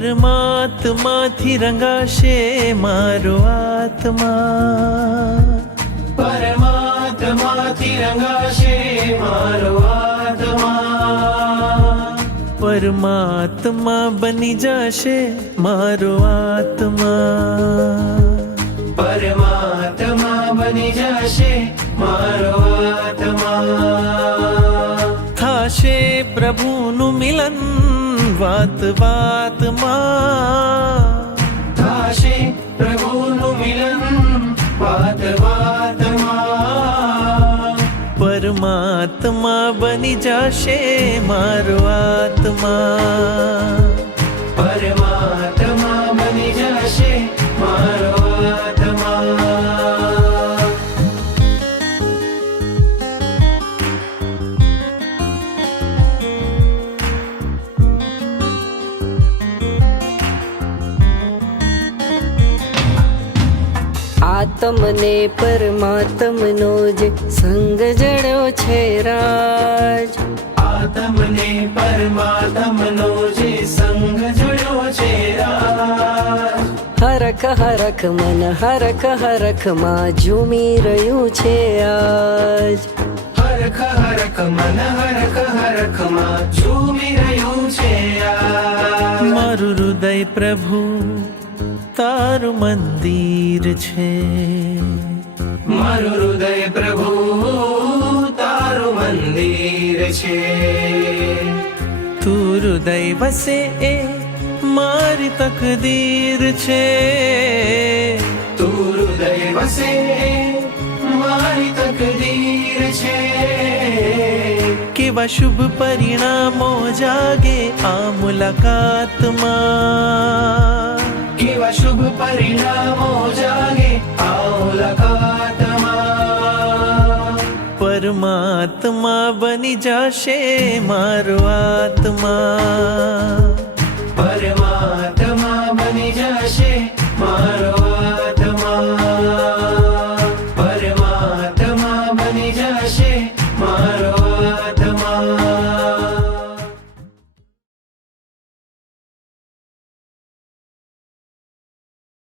પરમાત્માથી રંગાશે મારો આત્મા, પરમાત્માથી રંગાશે મારો આત્મા, પરમાત્મા બની જશે મારો આત્મા, પરમાત્મા બની જશે મારો આત્મા. થાશે પ્રભુનું મિલન વાત વાતમાં, થાશે પ્રભુનું મિલન વાત વાતમાં, પરમાત્મા બની જશે મારો આત્મા, પરમાત્મા બની જશે મારો આત્મા. આત્મને પરમાત્મનો જે સંગ જડ્યો છે રાજ, આત્મને પરમાત્મનો જે સંગ જોડ્યો છે રાજ, હરખ હરખ મન હરખ હરખમાં ઝૂમી રહ્યું છે આજ, હરખ હરખ મન હરખ હરખમાં ઝૂમી રહ્યું છે આજ. મારું હૃદય પ્રભુ તારું મંદિર છે, મારું હૃદય પ્રભુ તારું મંદિર છે, તું હૃદય વસે એ મારી તકદીર છે, તું હૃદય વસે મારી તકદીર છે. કેવા શુભ પરિણામો જાગે આ મુલાકાતમાં, કેવા શુભ પરિણામો જાગે આ મુલાકાતમાં, પરમાત્મા બની જશે મારો આત્મા, પરમાત્મા બની જશે મારો